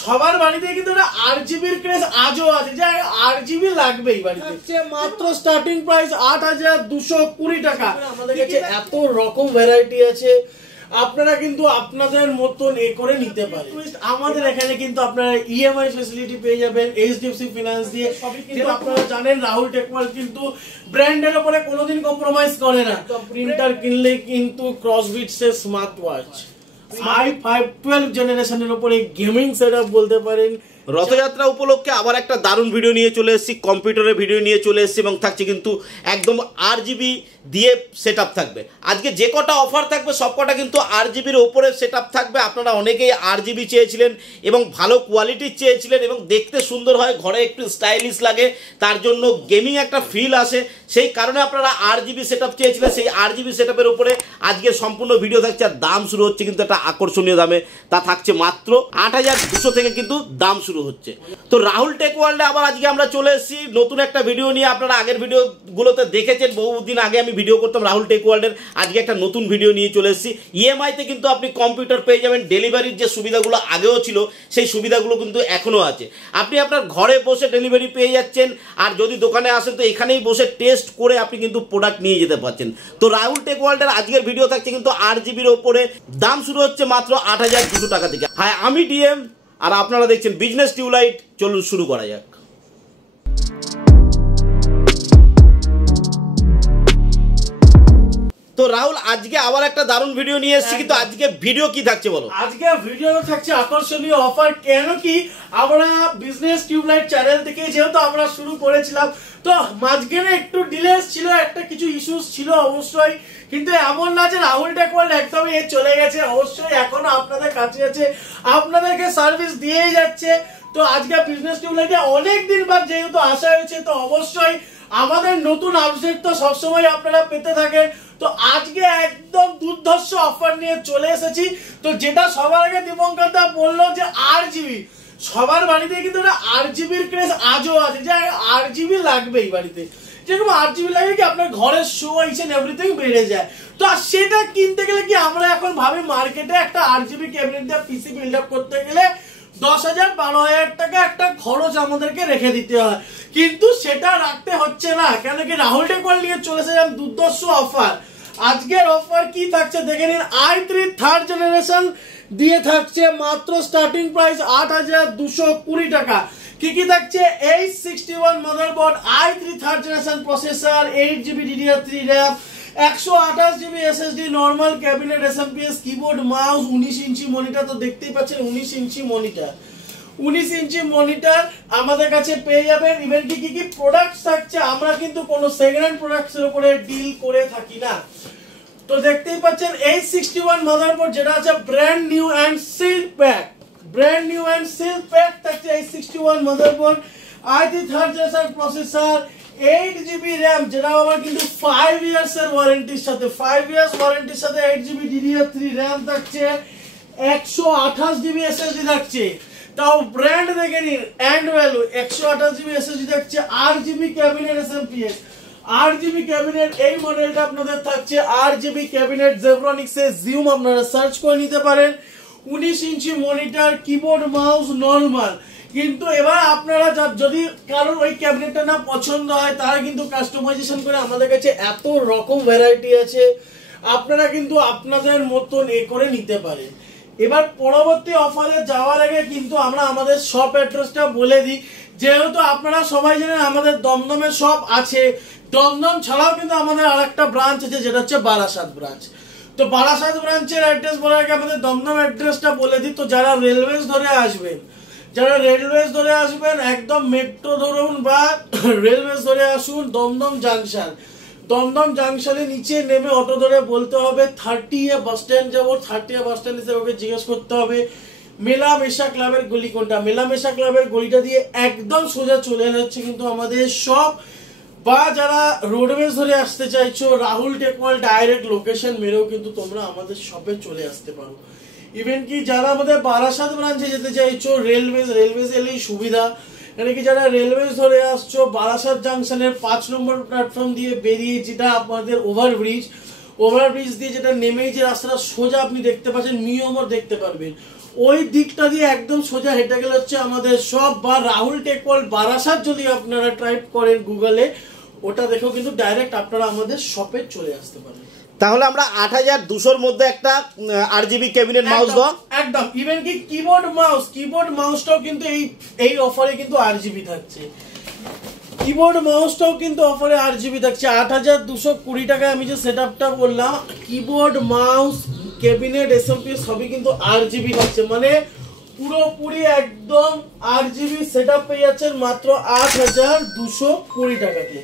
সবার বাড়িতে কিন্তু একটা RGBর ক্রেজ আজও আছে, যে RGB লাগবেই বাড়িতে। মাত্র স্টার্টিং প্রাইস 8220 টাকা। আমাদের কাছে এত রকম ভ্যারাইটি আছে, আপনারা কিন্তু আপনাদের মতন করে নিতে পারেন। আমাদের এখানে কিন্তু আপনারা EMI ফ্যাসিলিটি পেয়ে যাবেন HDFC ফিনান্স দিয়ে। কিন্তু আপনারা জানেন রাহুল টেকওয়ার্ল্ড কিন্তু ব্র্যান্ডের উপরে কোনোদিন কম্প্রোমাইজ করে না। প্রিন্টার কিনলে কিন্তু ক্রসবিটসের স্মার্ট ওয়াচ, i5 12 জেনারেশনের উপরে গেমিং সেটআপ বলতে পারেন। রথযাত্রা উপলক্ষে আবার একটা দারুণ ভিডিও নিয়ে চলে এসেছি, কম্পিউটারের ভিডিও নিয়ে চলে এসেছি এবং থাকছে কিন্তু একদম RGB দিয়ে সেটআপ থাকবে। আজকে যে কটা অফার থাকবে সব কটা কিন্তু RGBর ওপরে সেটআপ থাকবে। আপনারা অনেকেই RGB চেয়েছিলেন এবং ভালো কোয়ালিটির চেয়েছিলেন এবং দেখতে সুন্দর হয়, ঘরে একটু স্টাইলিশ লাগে, তার জন্য গেমিং একটা ফিল আসে, সেই কারণে আপনারা RGB সেটআপ চেয়েছিলেন। সেই RGB সেটআপের উপরে আজকে সম্পূর্ণ ভিডিও থাকছে। আর দাম শুরু হচ্ছে কিন্তু একটা আকর্ষণীয় দামে, তা থাকছে মাত্র 8200 থেকে কিন্তু দাম শুরু হচ্ছে। তো রাহুল টেকওয়ার্ল্ডে আবার আজকে আমরা চলে এসেছি নতুন একটা ভিডিও নিয়ে। আপনারা আগের ভিডিওগুলোতে দেখেছেন, বহুদিন আগে আমি ভিডিও করতাম রাহুল টেকওয়ার্ল্ডের। আজকে একটা নতুন ভিডিও নিয়ে চলে এসেছি। EMI তে কিন্তু আপনি কম্পিউটার পেয়ে যাবেন। ডেলিভারির যে সুবিধাগুলো আগেও ছিল সেই সুবিধাগুলো কিন্তু এখনো আছে। আপনি আপনার ঘরে বসে ডেলিভারি পেয়ে যাচ্ছেন, আর যদি দোকানে আসেন তো এখানেই বসে টেস্ট করে আপনি কিন্তু প্রোডাক্ট নিয়ে যেতে পারছেন। তো রাহুল টেকওয়ার্ল্ডের আজকের ভিডিও থাকছে কিন্তু RGBর ওপরে, দাম শুরু হচ্ছে মাত্র 8200 টাকা থেকে। হ্যাঁ, আমি DM আর আপনারা দেখছেন বিজনেস টিউবলাইট। চলুন শুরু করা যাক। তো রাহুল, আজকে আবার একটা দারুণ ভিডিও নিয়ে এসেছি, কিন্তু আজকে ভিডিও কি থাকছে বলো? আজকে ভিডিও থাকছে আকর্ষণীয় অফার। কেন কি, আমরা বিজনেস টিউবলাইট চ্যানেল থেকে যেহেতু আমরা শুরু করেছিলাম, তো মাঝখানে একটু ডিলেস ছিল, একটা কিছু ইস্যুস ছিল অবশ্যই, কিন্তু এমন না যে রাহুল টেকওয়ার্ল্ড একদমই চলে গেছে। অবশ্যই এখনো আপনাদের কাছে আছে, আপনাদেরকে সার্ভিস দিয়েই যাচ্ছে। তো আজকে বিজনেস টিউবলাইটে অনেকদিন বাদ যেহেতু আসা হয়েছে, তো অবশ্যই আমাদের নতুন আপডেট তো সবসময় আপনারা পেতে থাকেন। তো আজকে একদম দুর্ধর্ষ অফার নিয়ে চলে এসেছি। তো যেটা সবার আগে দীপঙ্কর দা বললো যে RGB, সবার বাড়িতে কিন্তু একটা RGBর ক্রেজ আজও আছে, যে RGB লাগবেই বাড়িতে। যেরকম RGB লাগে কি আপনার ঘরের শো ইন এভরিথিং বেড়ে যায়। তো সেটা কিনতে গেলে কি আমরা এখন ভাবি মার্কেটে একটা RGB ক্যাবিনেট দিয়ে PC বিল্ড আপ করতে গেলে 10,000-12,000 টাকা একটা খরচ আমাদেরকে রেখে দিতে হয়, কিন্তু সেটা রাখতে হচ্ছে না। কেন কি রাহুল টেকওয়ার্ল্ড নিয়ে চলে এসেছে দুর্ধর্ষ অফার। আজকের অফার কি থাকছে দেখে নিন। i3 থার্ড জেনারেশন দিয়ে থাকছে মাত্র স্টার্টিং প্রাইস 8220 টাকা। কি কি থাকছে? 861 motherboard, i3 third generation processor, 8GB DDR3 RAM, 128GB SSD, normal cabinet, SMPS keyboard, mouse, 19 inch monitor. তো দেখতেই পাচ্ছেন 19 ইঞ্চি মনিটর, 19 ইঞ্চি মনিটর আমাদের কাছে পেয়ে যাবেন। ইভেন কি কি প্রোডাক্টস থাকছে, আমরা কিন্তু কোনো সেকেন্ড হ্যান্ড প্রোডাক্টস এর উপরে ডিল করে থাকি না। তো দেখতেই পাচ্ছেন 861 মাদারবোর্ড, যেটা আছে brand new and seal pack, brand new and seal pack থাকছে 861 motherboard, i3 third generation processor, 8GB RAM, যেটা আবার কিন্তু 5 ইয়ার্স এর ওয়ারেন্টির সাথে, 5 ইয়ার্স ওয়ারেন্টির সাথে 8GB DDR3 RAM থাকছে, 128GB SSD থাকছে। তাও ব্র্যান্ড দেখে নিন, এন্ড ভ্যালু 128GB SSD থাকছে, RGB cabinet, SMPS RGB cabinet. এই মডেলটা আপনাদের থাকছে RGB ক্যাবিনেট, জেব্রনিক্স এর জুম, আপনারা সার্চ করে নিতে পারেন। 19 inch monitor, keyboard, mouse normal. কিন্তু এবার আপনারা যদি কারোর ওই ক্যাবিনেটটা না পছন্দ হয়, তারা কিন্তু কাস্টমাইজেশন করে আমাদের কাছে এত রকম ভ্যারাইটি আছে, আপনারা কিন্তু আপনাদের মতন করে নিতে পারেন। এবার পরবর্তী অফারে যাওয়ার আগে কিন্তু আমরা আমাদের শপ অ্যাড্রেসটা বলে দিই। যেহেতু আপনারা সবাই জানেন আমাদের দমদমে শপ আছে, দমদম ছাড়াও কিন্তু আমাদের আরেকটা ব্রাঞ্চ আছে, যেটা হচ্ছে বারাসাত ব্রাঞ্চ। তো বারাসাত ব্রাঞ্চের অ্যাড্রেস বলার আগে আমাদের দমদম অ্যাড্রেসটা বলে দিই। তো যারা রেলওয়েজ ধরে আসবেন, যারা রেলওয়েজ ধরে আসবেন, একদম মেট্রো ধরুন বা রেলওয়েজ ধরে আসুন দমদম জাংশন। দমদম জাংশনের নিচে নেমে অটো ধরে বলতে হবে 30A বাস স্ট্যান্ড যাবো। 30A বাস স্ট্যান্ড এসে ওকে জিজ্ঞেস করতে হবে মেলামেশা ক্লাবের গলি কোনটা। মেলামেশা ক্লাবের গলিটা দিয়ে একদম সোজা চলে যাচ্ছে কিন্তু আমাদের শপ। বা যারা রোডওয়েজ ধরে আসতে চাইছো, রাহুল টেকওয়ার্ল্ড ডাইরেক্ট লোকেশন মেরেও কিন্তু তোমরা আমাদের শপে চলে আসতে পারো। ইভেন কি যারা আমাদের বারাসাত ব্রাঞ্চে যেতে চাইছো, রেলওয়েজ এলেই সুবিধা। মানে কি যারা রেলওয়েজ ধরে আসছো, বারাসাত জাংশনের 5 নম্বর প্ল্যাটফর্ম দিয়ে বেরিয়ে, যেটা আপনাদের ওভারব্রিজ দিয়ে যেটা নেমেই যে রাস্তাটা সোজা আপনি দেখতে পাচ্ছেন, মিওমোর দেখতে পারবেন, ওই দিকটা দিয়ে একদম সোজা হেঁটে গেলে হচ্ছে আমাদের সব, বা রাহুল টেক ওয়ার্ল্ড বারাসাত যদি আপনারা টাইপ করেন গুগলে, ওটা দেখেও কিন্তু ডাইরেক্ট আপনারা আমাদের শপে চলে আসতে পারেন। তাহলে আমরা 8200-র মধ্যে একটা RGB ক্যাবিনেট মাউস দাও একদম। ইভেন কি কিবোর্ড মাউসটাও কিন্তু এই অফারে কিন্তু RGB থাকছে। কিবোর্ড মাউসটাও কিন্তু অফারে RGB থাকছে 8220 টাকায়। আমি যে সেটআপটা বললাম, কিবোর্ড মাউস ক্যাবিনেট এসএমপি সবই কিন্তু RGB থাকছে, মানে পুরোপুরি একদম RGB সেটআপ পেয়ে যাচ্ছেন মাত্র 8220 টাকাতে,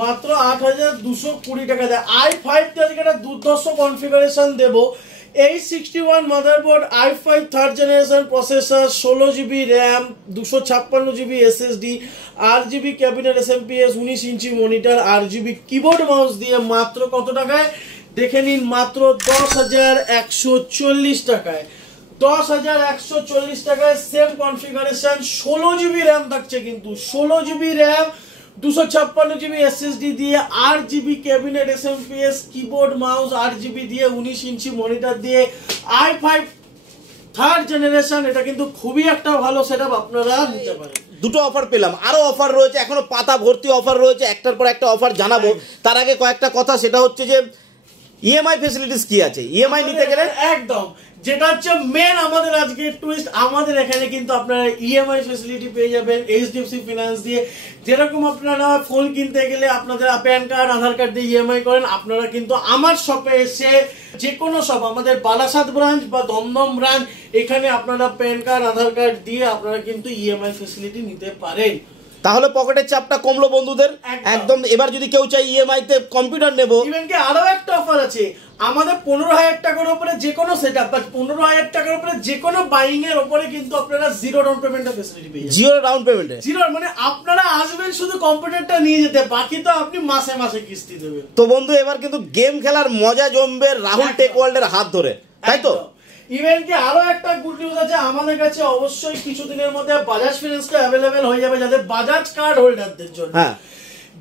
মাত্র 8220 টাকা দেয়। i5 থেকে একটা দুর্ধর্ষ কনফিগারেশন দেবো। 861 motherboard, i5 third generation processor, 16GB RAM, 256GB SSD, RGB cabinet SMPS, 19 inch monitor, RGB keyboard mouse দিয়ে মাত্র কত টাকায় দেখে নিন, মাত্র 10,140 টাকায়। 10,140 টাকায় সেম কনফিগারেশন, 16GB র্যাম থাকছে কিন্তু, 16GB র্যাম, 256GB SSD দিয়ে, RGB cabinet SMPS, keyboard mouse RGB দিয়ে, 19 ইঞ্চি মনিটর দিয়ে, i5 থার্ড জেনারেশন। এটা কিন্তু খুবই একটা ভালো সেটআপ, আপনারা নিতে পারেন। দুটো অফার পেলাম, আরো অফার রয়েছে, এখনো পাতা ভর্তি অফার রয়েছে, একটার পর একটা অফার জানাবো। তার আগে কয়েকটা কথা, সেটা হচ্ছে যে ইএমআই ফ্যাসিলিটিস কি আছে। ইএমআই নিতে গেলে একদম যেটা হচ্ছে মেন আমাদের আজকে টুইস্ট, আমাদের এখানে কিন্তু আপনারা ইএমআই ফ্যাসিলিটি পেয়ে যাবেন এইচডিএফসি ফিনান্স দিয়ে। যেরকম আপনারা ফোন কিনতে গেলে আপনাদের প্যান কার্ড আধার কার্ড দিয়ে ইএমআই করেন, আপনারা কিন্তু আমার শপে এসে, যে কোনো শপ, আমাদের বারাসাত ব্রাঞ্চ বা দমদম ব্রাঞ্চ, এখানে আপনারা প্যান কার্ড আধার কার্ড দিয়ে আপনারা কিন্তু ইএমআই ফ্যাসিলিটি নিতে পারেন। তাহলে পকেটের চাপটা কমলো বন্ধুদের একদম। এবার যদি কেউ চাই ইএমআই তে কম্পিউটার নেবো, ইভেন কি আরো একটা অফার আছে, আমাদের 15,000 টাকার উপরে যে কোনো সেটআপ বা 15,000 টাকার উপরে যে কোনো বাইং এর উপরে কিন্তু আপনারা জিরো ডাউন পেমেন্টের ফ্যাসিলিটি পেয়ে যাবেন। জিরো ডাউন পেমেন্টে, জিরো মানে আপনারা আসবেন শুধু কম্পিউটারটা নিয়ে যেতে, বাকি তো আপনি মাসে মাসে কিস্তি দেবেন। তো বন্ধু এবার কিন্তু গেম খেলার মজা জমবে রাহুল টেক ওয়ার্ল্ডের হাত ধরে, তাই তো? ইভেন কি আরো একটা গুড নিউজ আছে, আমাদের কাছে অবশ্যই কিছুদিনের মধ্যে বাজাজ ফিনান্সটা অ্যাভেলেবেল হয়ে যাবে যাদের বাজাজ কার্ড হোল্ডারদের জন্য,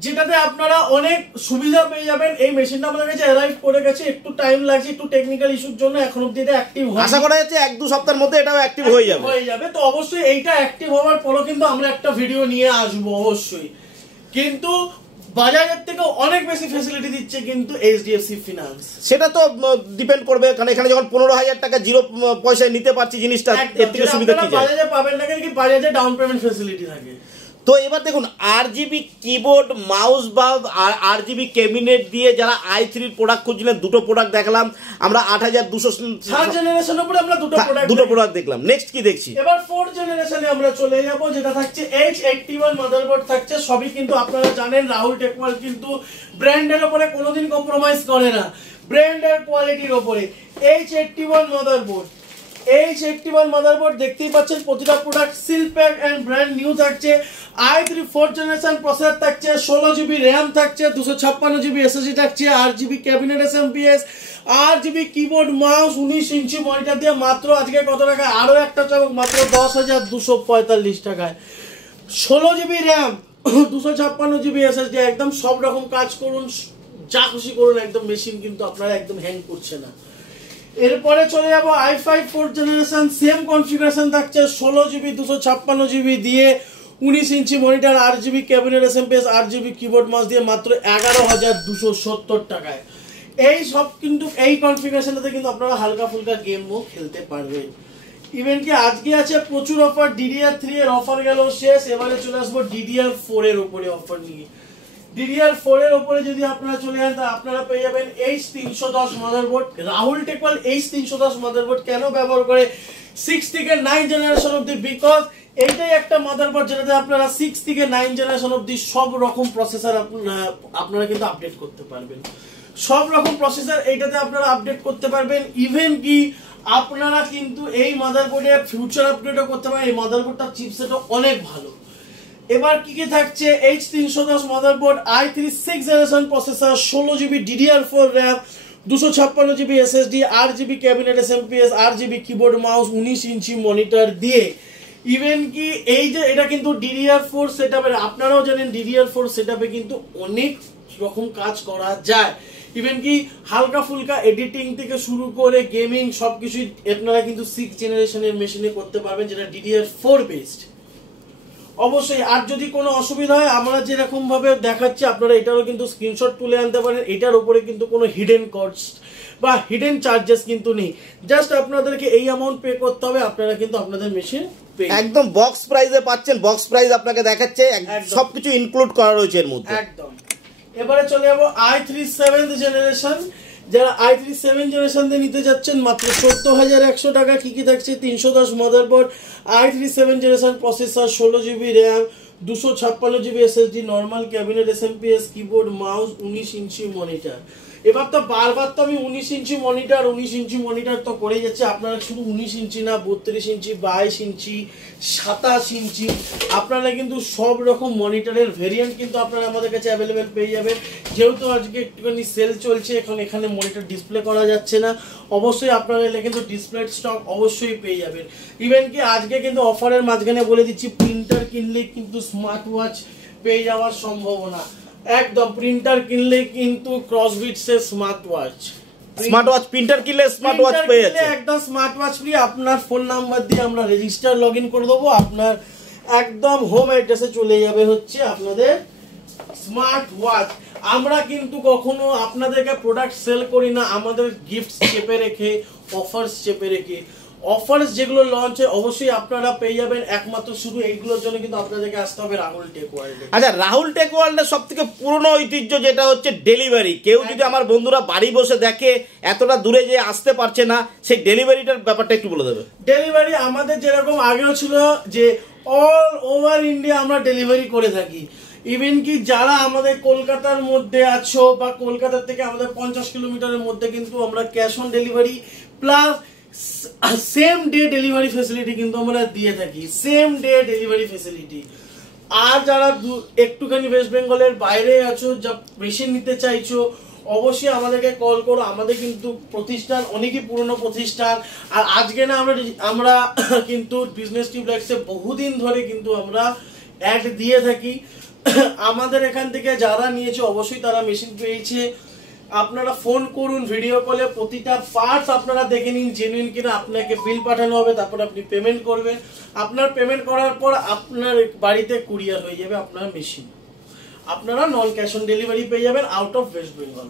যেটাতে আপনারা অনেক সুবিধা পেয়ে যাবেন। এই মেশিনটা আমাদের কাছে অ্যারাইভ করে গেছে, একটু টাইম লাগছে, একটু টেকনিক্যাল ইস্যুর জন্য এখন অবধি এটা অ্যাক্টিভ হয়। আশা করা যাচ্ছে 1-2 সপ্তাহের মধ্যে এটাও অ্যাক্টিভ হয়ে যাবে। তো অবশ্যই এইটা অ্যাক্টিভ হওয়ার পরও কিন্তু আমরা একটা ভিডিও নিয়ে আসবো অবশ্যই। কিন্তু বাজাজের থেকে অনেক বেশি ফ্যাসিলিটি দিচ্ছে কিন্তু এইচডিএফসি ফিনান্স। সেটা তো ডিপেন্ড করবে, কারণ এখানে যখন 15,000 টাকা জিরো পয়সায় নিতে পারছি জিনিসটা, এর থেকে সুবিধা কি? বাজাজে পাবেন না, কিন্তু বাজাজে ডাউন পেমেন্ট ফ্যাসিলিটি থাকে। তো এবার দেখুন RGB কিবোর্ড মাউস বা RGB ক্যাবিনেট দিয়ে যারা i3 প্রোডাক্ট খুঁজছিলেন, দুটো প্রোডাক্ট দেখলাম আমরা। 8200 থার্ড জেনারেশন উপরে আমরা দুটো প্রোডাক্ট দেখলাম। নেক্সট কি দেখছি? এবার ফোর্থ জেনারেশনে আমরা চলে যাব, যেটা থাকছে H81 মাদারবোর্ড থাকছে। সবই কিন্তু আপনারা জানেন রাহুল টেক ওয়ার্ল্ড কিন্তু ব্র্যান্ডের উপরে কোনোদিন কম্প্রোমাইজ করে না, ব্র্যান্ডের কোয়ালিটির উপরে। H81 মাদারবোর্ড, H81 মাদারবোর্ড দেখতেই পাচ্ছেন, প্রতিটা product seal pack and brand new থাকছে। i3 4th জেনারেশন প্রসেসর থাকছে, 16GB র্যাম থাকছে, 256GB SSD থাকছে, RGB cabinet SMPS, RGB keyboard mouse, 19 inch monitor দিয়ে মাত্র আজকে কত টাকায়? আরো একটা চমক, মাত্র 10,245 টাকায়। 16GB র্যাম, 256GB SSD, একদম সব রকম কাজ করুন, যা খুশি করুন, একদম মেশিন কিন্তু আপনারা একদম হ্যাং করছে না। এরপরে চলে যাবো i5 4th generation, same configuration থাকছে, 16GB 256GB দিয়ে, 19 inch monitor, RGB cabinet SMPS, RGB keyboard mouse দিয়ে মাত্র 11,270 টাকায়। এই সব কিন্তু এই কনফিগারেশনটাতে কিন্তু আপনারা হালকা ফুলকা গেমও খেলতে পারবেন। ইভেন কি আজকে আছে প্রচুর অফার, DDR3 এর অফার গেল শেষ, এবারে চলে আসবো DDR4 এর উপরে অফার নিয়ে। DDR4 এর উপরে যদি আপনারা চলে যান, তা আপনারা পেয়ে যাবেন H310 motherboard. Rahul tech world H310 motherboard কেন ব্যবহার করে 6 থেকে 9 জেনারেশন অবধি? বিকজ এইটাই একটা মাদারবোর্ড যেটাতে আপনারা 6 থেকে 9 জেনারেশন অবধি সব রকম প্রসেসর আপনারা কিন্তু আপডেট করতে পারবেন। সব রকম প্রসেসর এইটাতে আপনারা আপডেট করতে পারবেন। ইভেন কি আপনারা কিন্তু এই মাদারবোর্ডে ফিউচার আপডেটও করতে পারেন। এই মাদারবোর্ডটার চিপসেটও অনেক ভালো। এবার কি কি থাকছে? H310 motherboard, i3 6th generation processor, 16GB DDR4 RAM, 256GB SSD, RGB cabinet SMPS, RGB keyboard mouse, 19 inch monitor দিয়ে। ইভেন কি এই যে এটা কিন্তু DDR4 সেটআপের, আপনারাও জানেন DDR4 সেটআপে কিন্তু অনেক রকম কাজ করা যায়। ইভেন কি হালকা ফুলকা এডিটিং থেকে শুরু করে গেমিং সবকিছুই আপনারা কিন্তু 6th জেনারেশনের মেশিনে করতে পারবেন, যেটা DDR4 বেসড। অবশ্যই আর যদি কোনো অসুবিধা হয় আমরা যেরকম ভাবে দেখাচ্ছি আপনারা এটারও কিন্তু স্ক্রিনশট তুলে আনতে পারেন। এটার উপরে কিন্তু কোনো হিডেন কস্ট বা হিডেন চার্জেস কিন্তু নেই, জাস্ট আপনাদেরকে এই অ্যামাউন্ট পে করতে হবে, আপনারা কিন্তু আপনাদের মেশিন একদম বক্স প্রাইসে পাচ্ছেন। বক্স প্রাইস আপনাকে দেখাচ্ছে, সবকিছু ইনক্লুড করা রয়েছে এর মধ্যে একদম। এবারে চলে যাবো i3 7th জেনারেশন। যারা i3 7 জেনারেশন দিয়ে নিতে যাচ্ছেন মাত্র 14,100 টাকা। কি কি থাকছে? 310 motherboard, i3 7 generation processor, 16GB RAM, 256GB SSD, normal cabinet SMPS, keyboard, mouse, 19 inch monitor. এবার তো বারবার তো আমি 19 ইঞ্চি মনিটর তো করে যাচ্ছে, আপনারা শুধু 19 ইঞ্চি না 32 ইঞ্চি, 22 ইঞ্চি, 27 ইঞ্চি, আপনারা কিন্তু সব রকম মনিটরের ভেরিয়েন্ট কিন্তু আপনারা আমাদের কাছে অ্যাভেলেবেল পেয়ে যাবেন। যেহেতু আজকে একটুখানি সেল চলছে, এখন এখানে মনিটর ডিসপ্লে করা যাচ্ছে না, অবশ্যই আপনারা এলে কিন্তু ডিসপ্লে স্টক অবশ্যই পেয়ে যাবেন। ইভেন কি আজকে কিন্তু অফারের মাঝখানে বলে দিচ্ছি, প্রিন্টার কিনলে কিন্তু স্মার্ট ওয়াচ পেয়ে যাওয়ার সম্ভাবনা। একদম প্রিন্টার কিনলে কিন্তু ক্রসবিটস এর স্মার্ট ওয়াচ প্রিন্টার কিনলে স্মার্ট ওয়াচ পেয়ে যাচ্ছে, একদম স্মার্ট ওয়াচ ফ্রি। আপনার ফোন নাম্বার দিয়ে আমরা রেজিস্টার লগইন করে দেবো, আপনার একদম হোম অ্যাড্রেসে চলে যাবে হচ্ছে আপনাদের স্মার্ট ওয়াচ। আমরা কিন্তু কখনো আপনাদেরকে প্রোডাক্ট সেল করি না, আমাদের গিফট চেপে রেখে, অফার্স চেপে রেখে। অফার্স যেগুলো লঞ্চ হয় অবশ্যই আপনারা পেয়ে যাবেন, একমাত্র শুধু এইগুলোর জন্য কিন্তু আপনাদেরকে আসতে হবে রাহুল টেক ওয়ার্ল্ডে। আচ্ছা, রাহুল টেক ওয়ার্ল্ডের সবথেকে পুরনো ঐতিহ্য যেটা হচ্ছে ডেলিভারি। কেউ যদি আমার বন্ধুরা বাড়ি বসে দেখে এতটা দূরে যে আসতে পারছে না, সেই ডেলিভারিটার ব্যাপারটা একটু বলে দেবে। ডেলিভারি আমাদের যেরকম আগেও ছিল যে অল ওভার ইন্ডিয়া আমরা ডেলিভারি করে থাকি। ইভেন কি যারা আমাদের কলকাতার মধ্যে আছো বা কলকাতার থেকে আমাদের 50 কিলোমিটারের মধ্যে কিন্তু আমরা cash on delivery plus same day delivery facility কিন্তু আমরা দিয়ে থাকি, সেম ডে ডেলিভারি ফ্যাসিলিটি। আর যারা একটুখানি ওয়েস্ট বেঙ্গলের বাইরে আছো, যা মেশিন নিতে চাইছো, অবশ্যই আমাদেরকে কল করো। আমাদের কিন্তু প্রতিষ্ঠান অনেকই পুরনো প্রতিষ্ঠান, আর আজকে না আমরা কিন্তু বিজনেস টিউবলাইটসে বহুদিন ধরে কিন্তু আমরা অ্যাড দিয়ে থাকি। আমাদের এখান থেকে যারা নিয়েছে অবশ্যই তারা মেশিন পেয়েছে। আপনারা ফোন করুন, ভিডিও কলে প্রতিটা পার্টস আপনারা দেখে নিন জেনুইন কিনা, আপনাকে বিল পাঠানো হবে, তারপর আপনি পেমেন্ট করবেন। আপনার পেমেন্ট করার পর আপনার বাড়িতে কুরিয়ার হয়ে যাবে আপনার মেশিন, আপনারা নন ক্যাশ অন ডেলিভারি পেয়ে যাবেন আউট অফ ওয়েস্ট বেঙ্গল।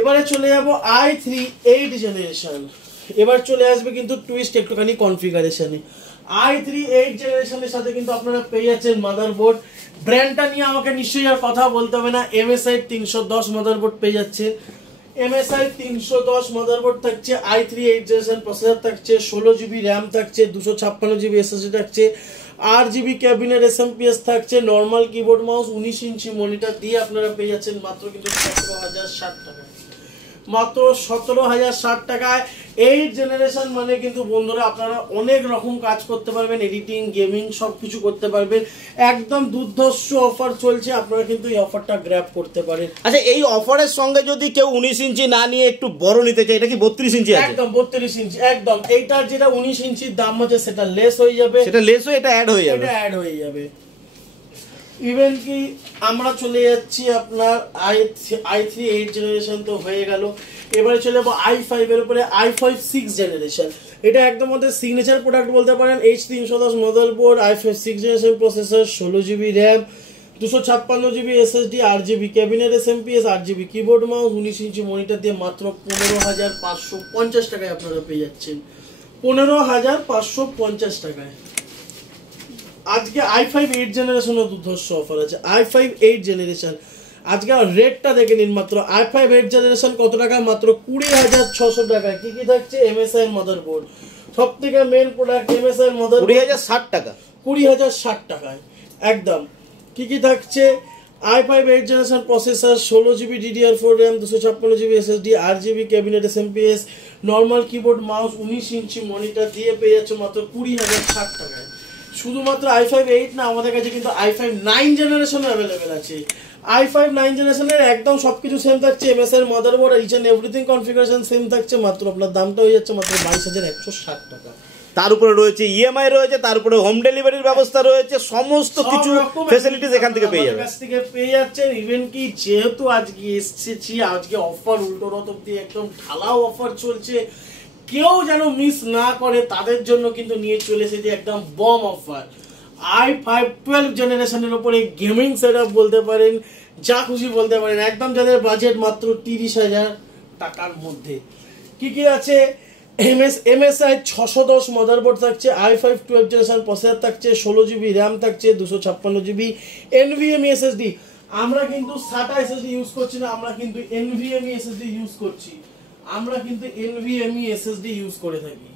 এবারে চলে যাব i3 8 জেনারেশন। এবার চলে আসবে কিন্তু টুইস্ট একটুখানি কনফিগারেশনে। i3 8 জেনারেশনের সাথে কিন্তু আপনারা পেয়ে যাচ্ছেন মাদারবোর্ড। ব্র্যান্ডটা নিয়ে আমাকে নিশ্চয়ই আর কথা বলতে হবে না, MSI 310 মাদারবোর্ড পেয়ে যাচ্ছেন। MSI 310 মাদারবোর্ড থাকছে, i3 8 জেনারেশন প্রসেসর থাকছে, 16GB র্যাম থাকছে, 256GB SSD থাকছে, 8GB ক্যাবিনেট SMPS থাকছে, normal keyboard mouse, 19 inch monitor দিয়ে আপনারা পেয়ে যাচ্ছেন মাত্র কিন্তু 17,060 টাকায়। মাত্র 17,060 টাকায় 8 জেনারেশন মানে কিন্তু বন্ধুরা আপনারা অনেক রকম কাজ করতে পারবেন, এডিটিং, গেমিং সবকিছু করতে পারবেন। একদম দুর্ধর্ষ অফার চলছে, আপনারা কিন্তু এই অফারটা গ্র্যাব করতে পারেন। আচ্ছা, এই অফারের সঙ্গে যদি কেউ 19 ইঞ্চি না নিয়ে একটু বড় নিতে চায়, এটা কি 32 ইঞ্চি আছে? একদম 32 ইঞ্চি, একদম। এইটার যেটা 19 ইঞ্চির দাম আছে সেটা লেস হয়ে যাবে, সেটা লেস হয়ে এটা অ্যাড হয়ে যাবে, এটা অ্যাড হয়ে যাবে। ইভেন কি আমরা চলে যাচ্ছি আপনার i3 8 জেনারেশন তো হয়ে গেল। এবারে চলে যাবো i5 এর উপরে, i5 6 জেনারেশন। এটা একদম আমাদের সিগনেচার প্রোডাক্ট বলতে পারেন। H310 motherboard, i5 6 generation processor, 16GB RAM, 256GB SSD, 8GB cabinet SMPS, 8GB keyboard mouse, 19 inch monitor দিয়ে মাত্র 15,550 টাকায় আপনারা পেয়ে যাচ্ছেন। 15,550 টাকায় আজকে i5 8 জেনারেশনও দুর্ধর্ষ অফার আছে। i5 8 জেনারেশন আজকে রেটটা দেখে নিন, মাত্র i5 8 জেনারেশন কত টাকা? মাত্র 20,600 টাকায়। কি কি থাকছে? MSI এর মাদারবোর্ড, সব থেকে মেন প্রোডাক্ট MSI এর মাদারবোর্ড, 20,060 টাকা, 20,060 টাকায় একদম। কি কি থাকছে? i5 8 generation processor, 16GB DDR4 RAM, 256GB SSD, 8GB cabinet SMPS, normal keyboard mouse, 19 inch monitor দিয়ে পেয়ে যাচ্ছে মাত্র 20,060 টাকায়। শুধুমাত্র i5 8 না, আমাদের কাছে কিন্তু i5 9 জেনারেশন অ্যাভেলেবেল আছে। i5 9 জেনারেশনের একদম সবকিছু সেম থাকছে, MSI এর motherboard, each and everything configuration same থাকছে। মাত্র আপনার দামটা হয়ে যাচ্ছে মাত্র 22,160 টাকা। তার উপরে রয়েছে ইএমআই রয়েছে, তার উপরে হোম ডেলিভারির ব্যবস্থা রয়েছে, সমস্ত কিছু ফ্যাসিলিটিস এখান থেকে পেয়ে যাবেন। পেয়ে যাচ্ছেন। ইভেন কি যেহেতু আজকে এসেছি, আজকে অফার উল্টো রথ অব্দি একদম ঢালাও অফার চলছে, কেউ যেন মিস না করে তাদের জন্য কিন্তু নিয়ে চলে এসেছে একদম বম অফার। i5 12 জেনারেশনের উপরে গেমিং সেটআপ বলতে পারেন, যা খুশি বলতে পারেন, একদম যাদের বাজেট মাত্র 30,000 টাকার মধ্যে। কি কি আছে? MSI 610 মাদারবোর্ড থাকছে, i5 12 জেনারেশন প্রসেসর থাকছে, 16 GB র্যাম থাকছে, 256 GB NVMe SSD। আমরা কিন্তু SATA SSD ইউজ করছি না, আমরা কিন্তু NVMe SSD ইউজ করছি। আমরা কিন্তু NVMe SSD ইউজ করে থাকি।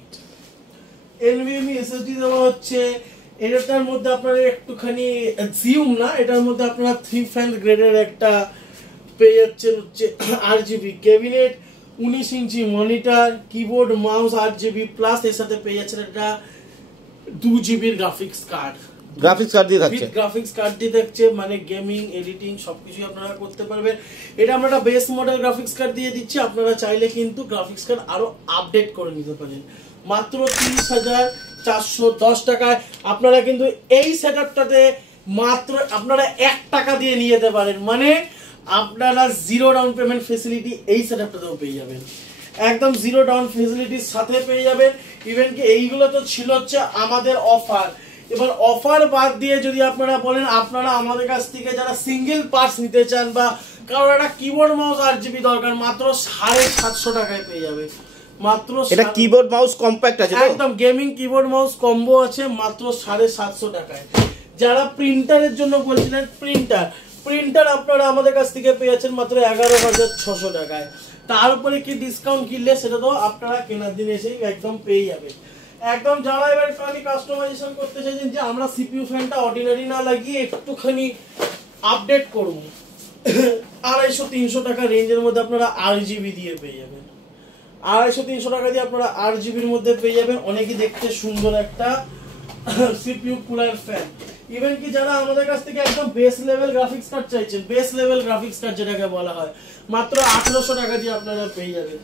NVMe SSD দেওয়া হচ্ছে। এটার মধ্যে আপনারা একটুখানি জিউম না, এটার মধ্যে আপনারা 3 ফ্যান গ্রেডের একটা পেয়ে যাচ্ছেন হচ্ছে RGB cabinet, 19 inch monitor, keyboard, mouse, RGB plus এর সাথে পেয়ে যাচ্ছেন একটা 2 GB graphics card. Graphics card দিয়ে থাকছে, গ্রাফিক্স কার্ড দিয়ে থাকছে, মানে গেমিং, এডিটিং সবকিছু আপনারা করতে পারবেন। এটা আমরা একটা বেস মডেল গ্রাফিক্স কার্ড দিয়ে দিচ্ছি, আপনারা চাইলে কিন্তু গ্রাফিক্স কার্ড আরো আপডেট করে নিতে পারেন। মাত্র 30,410 টাকায় আপনারা কিন্তু এই সেটআপটাতে মাত্র আপনারা 1 টাকা দিয়ে নিয়ে যেতে পারেন। মানে আপনারা জিরো ডাউন পেমেন্ট ফেসিলিটি এই সেটআপটাতেও পেয়ে যাবেন, একদম জিরো ডাউন ফেসিলিটির সাথে পেয়ে যাবেন। ইভেন কি এইগুলো তো ছিল হচ্ছে আমাদের অফার। এবার অফার বাদ দিয়ে যদি আপনারা বলেন আপনারা আমাদের কাছ থেকে যারা সিঙ্গেল পার্টস নিতে চান বা কারোর একটা কিবোর্ড মাউস RGB দরকার, মাত্র 750 টাকায় পেয়ে যাবে। মাত্র এটা কিবোর্ড মাউস কম্প্যাক্ট আছে, একদম গেমিং কিবোর্ড মাউস কম্বো আছে মাত্র 750 টাকায়। যারা প্রিন্টারের জন্য বলছিলেন, প্রিন্টার আপনারা আমাদের কাছ থেকে পেয়ে যাচ্ছেন মাত্র 11,600 টাকায়। তার উপরে কি ডিসকাউন্ট কিনলে সেটা তো আপনারা কেনার দিন এসেই একদম পেয়ে যাবেন। একদম যারা এবার একটুখানি কাস্টমাইজেশন করতে চাইছেন যে আমরা CPU ফ্যানটা অর্ডিনারি না লাগিয়ে একটুখানি আপডেট করব, 250-300 টাকা রেঞ্জের মধ্যে আপনারা RGB দিয়ে পেয়ে যাবেন। 250-300 টাকা দিয়ে আপনারা RGBর মধ্যে পেয়ে যাবেন অনেকই দেখতে সুন্দর একটা CPU কুলার ফ্যান। ইভেন কি যারা আমাদের কাছ থেকে একদম বেস লেভেল গ্রাফিক্স কার্ড চাইছেন, বেস লেভেল গ্রাফিক্স কার্ড যেটাকে বলা হয়, মাত্র 1800 টাকা দিয়ে আপনারা পেয়ে যাবেন।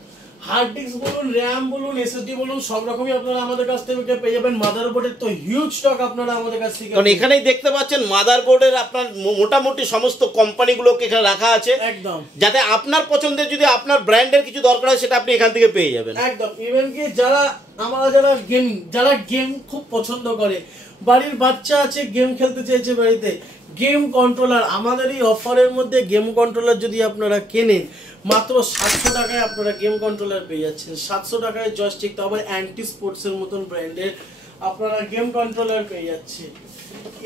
হার্ড ডিস্ক বলুন, র্যাম বলুন, SSD বলুন, সব রকমই আপনারা আমাদের কাছ থেকে পেয়ে যাবেন। মাদারবোর্ডের তো হিউজ স্টক আপনারা আমাদের কাছ থেকে, কারণ এখানেই দেখতে পাচ্ছেন মাদারবোর্ডের আপনার মোটামুটি সমস্ত কোম্পানিগুলোকে এখানে রাখা আছে, একদম যাতে আপনার পছন্দের যদি আপনার ব্র্যান্ডের কিছু দরকার হয় সেটা আপনি এখান থেকে পেয়ে যাবেন একদম। ইভেন কি যারা গেম খুব পছন্দ করে, বাড়ির বাচ্চা আছে গেম খেলতে চাইছে বাড়িতে, গেম কন্ট্রোলার আমাদের এই অফারের মধ্যে গেম কন্ট্রোলার যদি আপনারা কেনেন মাত্র 700 টাকায় আপনারা গেম কন্ট্রোলার পেয়ে যাচ্ছেন। 700 টাকায় জয়স্টিক, তো আবার অ্যান্টি স্পোর্টসের মতন ব্র্যান্ডের আপনারা গেম কন্ট্রোলার পেয়ে যাচ্ছেন।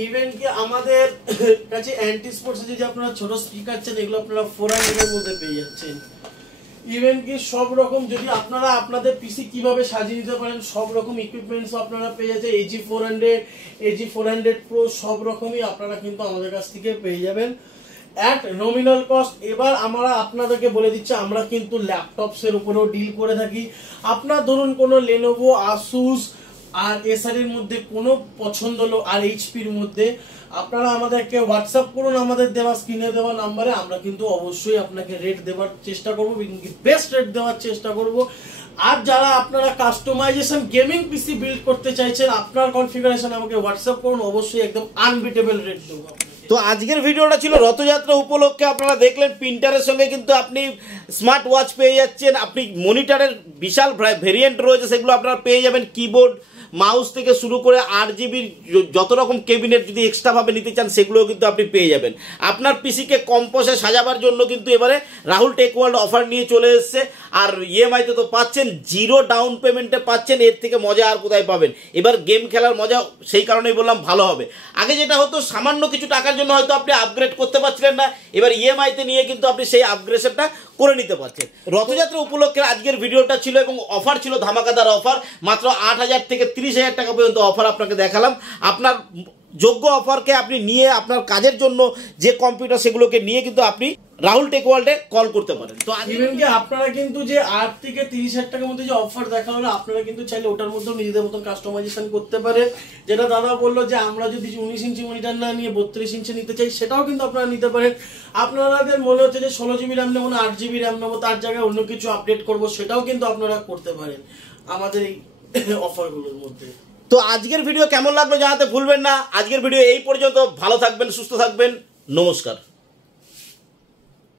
ইভেন কি আমাদের কাছে অ্যান্টি স্পোর্টসে যদি আপনারা ছোট স্পিকার চান, এগুলো আপনারা 400 এর মধ্যে পেয়ে যাচ্ছেন। ইভেন কি সব রকম যদি আপনারা আপনাদের পিসি কিভাবে সাজিয়ে নিতে পারেন সব রকম ইকুইপমেন্টস আপনারা পেয়ে যাচ্ছেন। AG400 Pro সব রকমই আপনারা কিন্তু আমাদের কাছ থেকে পেয়ে যাবেন এট নমিনাল কস্ট। এবার আমরা আপনাদেরকে বলে দিচ্ছি আমরা কিন্তু ল্যাপটপস এর উপরেও ডিল করে থাকি। আপনার ধরুন কোনো Lenovo, Asus আর Acer এর মধ্যে কোনো পছন্দ হলো আর HP এর মধ্যে, আপনারা আমাদেরকে হোয়াটসঅ্যাপ করুন আমাদের দেওয়া স্ক্রিনে দেওয়া নাম্বারে। আমরা কিন্তু অবশ্যই আপনাকে রেট দেওয়ার চেষ্টা করব, বেস্ট রেট দেওয়ার চেষ্টা করব। আর যারা আপনারা কাস্টমাইজেশন গেমিং পিসি বিল্ড করতে চাইছেন, আপনার কনফিগারেশন আমাকে হোয়াটসঅ্যাপ করুন, অবশ্যই একদম আনবিটেবল রেট দেবো। তো আজকের ভিডিওটা ছিল রথযাত্রা উপলক্ষে। আপনারা দেখলেন প্রিন্টারের সঙ্গে কিন্তু আপনি স্মার্ট ওয়াচ পেয়ে যাচ্ছেন, আপনি মনিটরের বিশাল ভেরিয়েন্ট রয়েছে সেগুলো আপনারা পেয়ে যাবেন, কিবোর্ড মাউস থেকে শুরু করে RGB যত রকম ক্যাবিনেট যদি এক্সট্রা ভাবে নিতে চান সেগুলোও কিন্তু আপনি পেয়ে যাবেন। আপনার পিসিকে কম পয়সায় সাজাবার জন্য কিন্তু এবারে রাহুল টেক ওয়ার্ল্ড অফার নিয়ে চলে এসছে। আর EMI তে তো পাচ্ছেন, জিরো ডাউন পেমেন্টে পাচ্ছেন, এর থেকে মজা আর কোথায় পাবেন। এবার গেম খেলার মজা সেই কারণেই বললাম ভালো হবে। আগে যেটা হতো সামান্য কিছু টাকার জন্য হয়তো আপনি আপগ্রেড করতে পারছিলেন না, এবার EMI তে নিয়ে কিন্তু আপনি সেই আপগ্রেডেশনটা করে নিতে পারছেন। রথযাত্রা উপলক্ষে আজকের ভিডিওটা ছিল এবং অফার ছিল ধামাকাদার অফার, মাত্র 8,000 থেকে 30,000 টাকা পর্যন্ত অফার আপনাকে দেখালাম। আপনার যোগ্য অফারকে আপনি নিয়ে আপনার কাজের জন্য যে কম্পিউটার সেগুলোকে নিয়ে কিন্তু আপনি রাহুল টেক ওয়ার্ল্ডে কল করতে পারেন। তো ইভেন কি আপনারা কিন্তু যে 8 থেকে 30,000 টাকার মধ্যে যে অফার দেখা হলো, আপনারা কিন্তু চাইলে ওটার মধ্যেও নিজেদের মতন কাস্টমাইজেশন করতে পারেন। যেটা দাদা বললো যে আমরা যদি 19 ইঞ্চি মনিটর না নিয়ে 32 ইঞ্চি নিতে চাই, সেটাও কিন্তু আপনারা নিতে পারেন। আপনাদের মনে হচ্ছে যে 16 GB র্যাম নেবো না 8 GB র্যাম নেবো, তার জায়গায় অন্য কিছু আপডেট করবো, সেটাও কিন্তু আপনারা করতে পারেন আমাদের এই অফারগুলোর মধ্যে। তো আজকের ভিডিও কেমন লাগলো জানাতে ভুলবেন না। আজকের ভিডিও এই পর্যন্ত। ভালো থাকবেন, সুস্থ থাকবেন, নমস্কার।